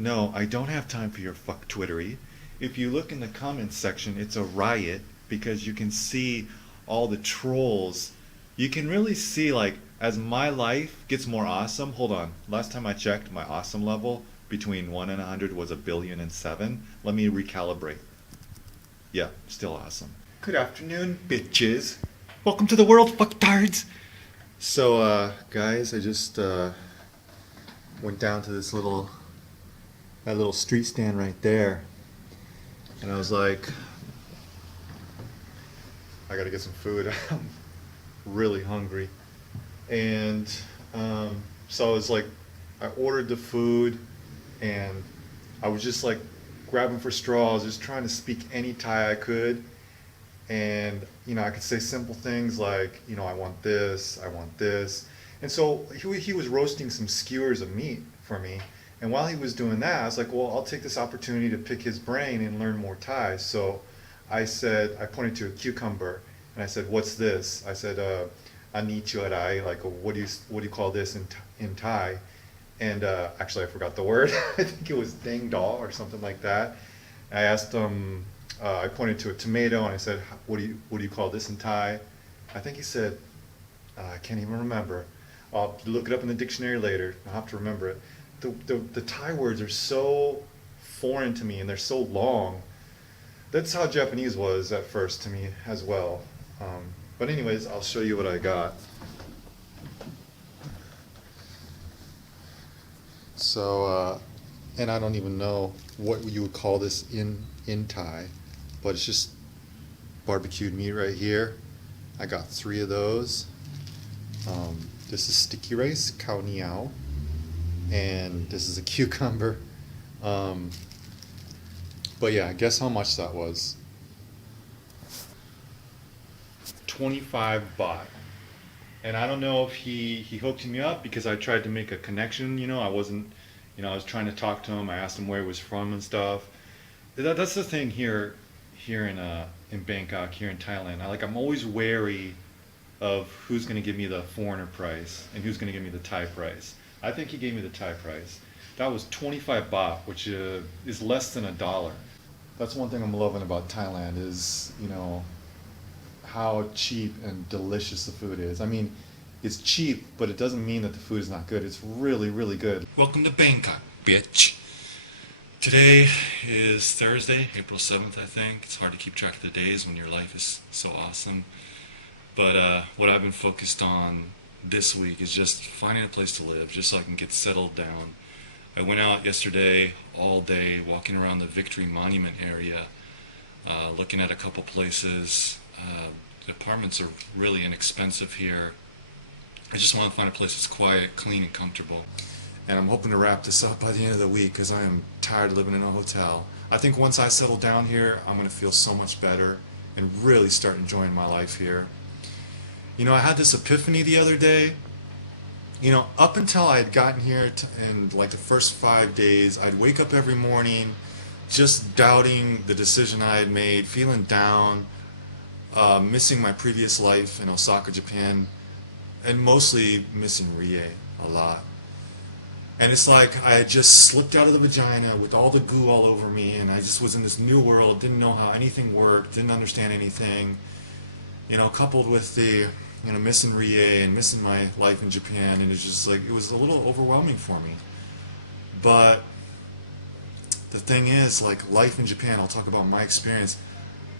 No, I don't have time for your fuck twittery. If you look in the comments section, it's a riot because you can see all the trolls. You can really see, like, as my life gets more awesome. Hold on. Last time I checked, my awesome level between 1 and 100 was 1,000,000,007. Let me recalibrate. Yeah, still awesome. Good afternoon, bitches. Welcome to the world, fucktards. So, guys, I just went down to that little street stand right there, and I was like, I gotta get some food. I'm really hungry, and so I was like, I ordered the food, and I was just like grabbing for straws, just trying to speak any Thai I could, and I could say simple things like, I want this, I want this, and so he was roasting some skewers of meat for me. And while he was doing that, I was like, well, I'll take this opportunity to pick his brain and learn more Thai. So I pointed to a cucumber, and I said, what's this? I said, anichuarai, like, what do you call this in Thai? And actually, I forgot the word. I think it was dang dal or something like that. I asked him, I pointed to a tomato, and I said, what do you call this in Thai? I think he said, I can't even remember. I'll look it up in the dictionary later. I'll have to remember it. The Thai words are so foreign to me, and they're so long. That's how Japanese was at first to me as well. But anyways, I'll show you what I got. So, and I don't even know what you would call this in Thai, but it's just barbecued meat right here. I got 3 of those. This is sticky rice, khao niao. And this is a cucumber. But yeah, guess how much that was? 25 baht. And I don't know if he hooked me up because I tried to make a connection. I wasn't, I was trying to talk to him. I asked him where he was from and stuff. That's the thing here in Bangkok, here in Thailand. I'm always wary of who's going to give me the foreigner price and who's going to give me the Thai price. I think he gave me the Thai price. That was 25 baht, which is less than $1. That's one thing I'm loving about Thailand is, how cheap and delicious the food is. I mean, it's cheap, but it doesn't mean that the food is not good. It's really, really good. Welcome to Bangkok, bitch. Today is Thursday, April 7th, I think. It's hard to keep track of the days when your life is so awesome. But what I've been focused on this week is just finding a place to live, just so I can get settled down. I went out yesterday all day walking around the Victory Monument area, looking at a couple places. The apartments are really inexpensive here. I just want to find a place that's quiet, clean, and comfortable. And I'm hoping to wrap this up by the end of the week because I am tired of living in a hotel. I think once I settle down here, I'm going to feel so much better and really start enjoying my life here. I had this epiphany the other day. Up until I had gotten here and like the first 5 days, I'd wake up every morning just doubting the decision I had made, feeling down, missing my previous life in Osaka, Japan, and mostly missing Rie a lot. And it's like I had just slipped out of the vagina with all the goo all over me, and I just was in this new world, didn't know how anything worked, didn't understand anything. Coupled with the missing Rie and missing my life in Japan, and it's just like, it was a little overwhelming for me. But the thing is, like, life in Japan, I'll talk about my experience.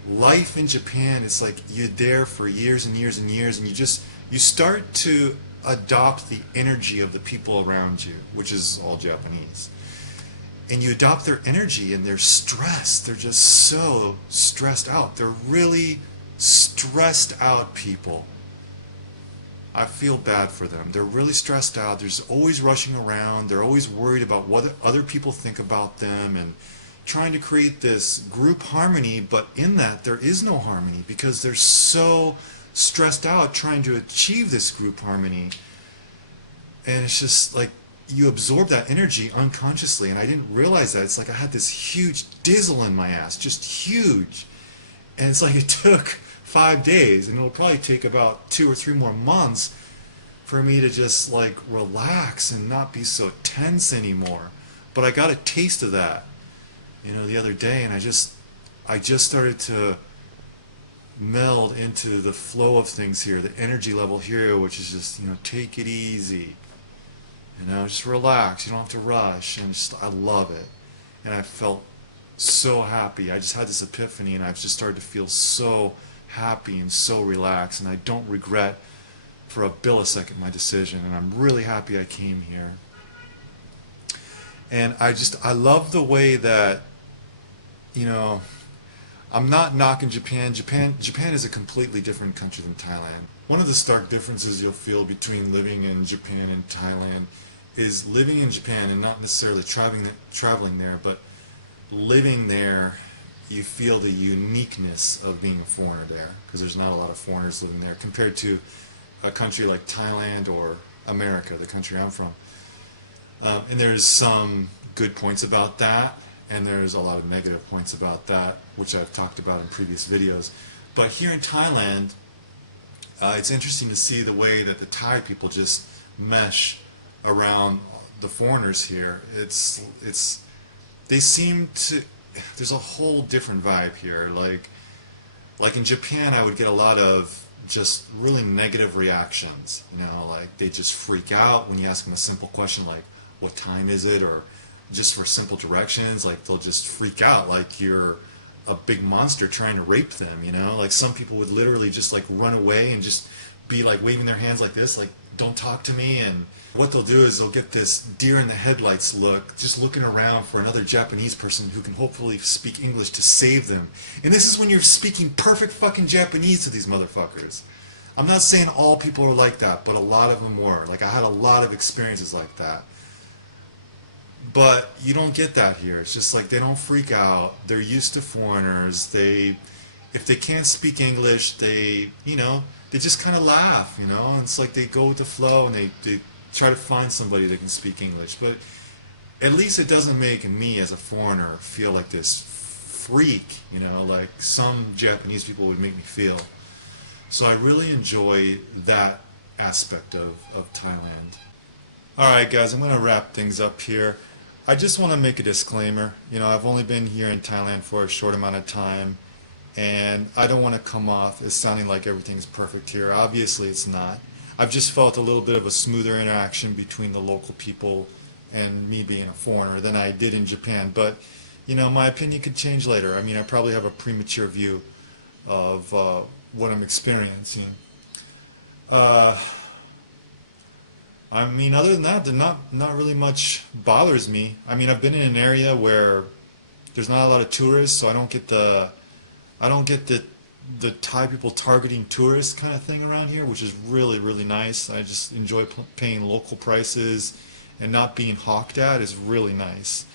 Life in Japan, it's like you're there for years and years and years, and you start to adopt the energy of the people around you, which is all Japanese. And you adopt their energy, and they're stressed. They're just so stressed out. They're really stressed out people. I feel bad for them. They're really stressed out. They're always rushing around. They're always worried about what other people think about them and trying to create this group harmony, but in that there is no harmony because they're so stressed out trying to achieve this group harmony. And it's just like you absorb that energy unconsciously, and I didn't realize that. It's like I had this huge dizzle in my ass, just huge. And it's like it took 5 days, and it'll probably take about 2 or 3 more months for me to just like relax and not be so tense anymore. But I got a taste of that, you know, the other day, and I just started to meld into the flow of things here, the energy level here, which is just, you know, take it easy, you know, just relax, you don't have to rush, and just, I love it. And I felt so happy. I just had this epiphany, and I've just started to feel so happy and so relaxed, and I don't regret for a millisecond my decision, and I'm really happy I came here. And I love the way that, you know, I'm not knocking Japan. Japan is a completely different country than Thailand. One of the stark differences you'll feel between living in Japan and Thailand is living in Japan and not necessarily traveling there, but living there, you feel the uniqueness of being a foreigner there, because there's not a lot of foreigners living there compared to a country like Thailand or America, the country I'm from. And there's some good points about that, and there's a lot of negative points about that, which I've talked about in previous videos. But here in Thailand, it's interesting to see the way that the Thai people just mesh around the foreigners here. They seem to, there's a whole different vibe here. Like in Japan, I would get a lot of just really negative reactions. You know, like they just freak out when you ask them a simple question like, what time is it? Or just for simple directions, like they'll just freak out like you're a big monster trying to rape them, you know? Like some people would literally just like run away and just be like waving their hands like this, like don't talk to me. And what they'll do is they'll get this deer in the headlights look, just looking around for another Japanese person who can hopefully speak English to save them. And this is when you're speaking perfect fucking Japanese to these motherfuckers. I'm not saying all people are like that, but a lot of them were. Like I had a lot of experiences like that. But you don't get that here. It's just like they don't freak out. They're used to foreigners. If they can't speak English, they just kind of laugh, you know. And it's like they go with the flow and they try to find somebody that can speak English. But at least it doesn't make me as a foreigner feel like this freak, you know, like some Japanese people would make me feel. So I really enjoy that aspect of Thailand. Alright guys, I'm going to wrap things up here. I just want to make a disclaimer. You know, I've only been here in Thailand for a short amount of time, and I don't want to come off as sounding like everything's perfect here. Obviously it's not. I've just felt a little bit of a smoother interaction between the local people and me being a foreigner than I did in Japan. But, you know, my opinion could change later. I mean, I probably have a premature view of what I'm experiencing. I mean, other than that, not really much bothers me. I mean, I've been in an area where there's not a lot of tourists, so I don't get the Thai people targeting tourists kind of thing around here, which is really, really nice. I just enjoy paying local prices and not being hawked at is really nice.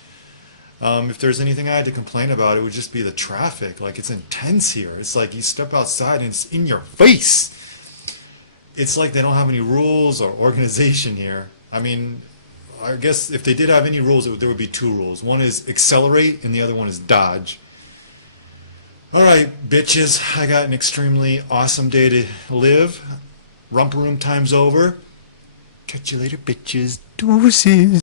If there's anything I had to complain about, it would just be the traffic. Like, it's intense here. It's like you step outside and it's in your face. It's like they don't have any rules or organization here. I mean, I guess if they did have any rules, there would be two rules. One is accelerate and the other one is dodge. Alright, bitches, I got an extremely awesome day to live. Romper room time's over. Catch you later, bitches. Deuces.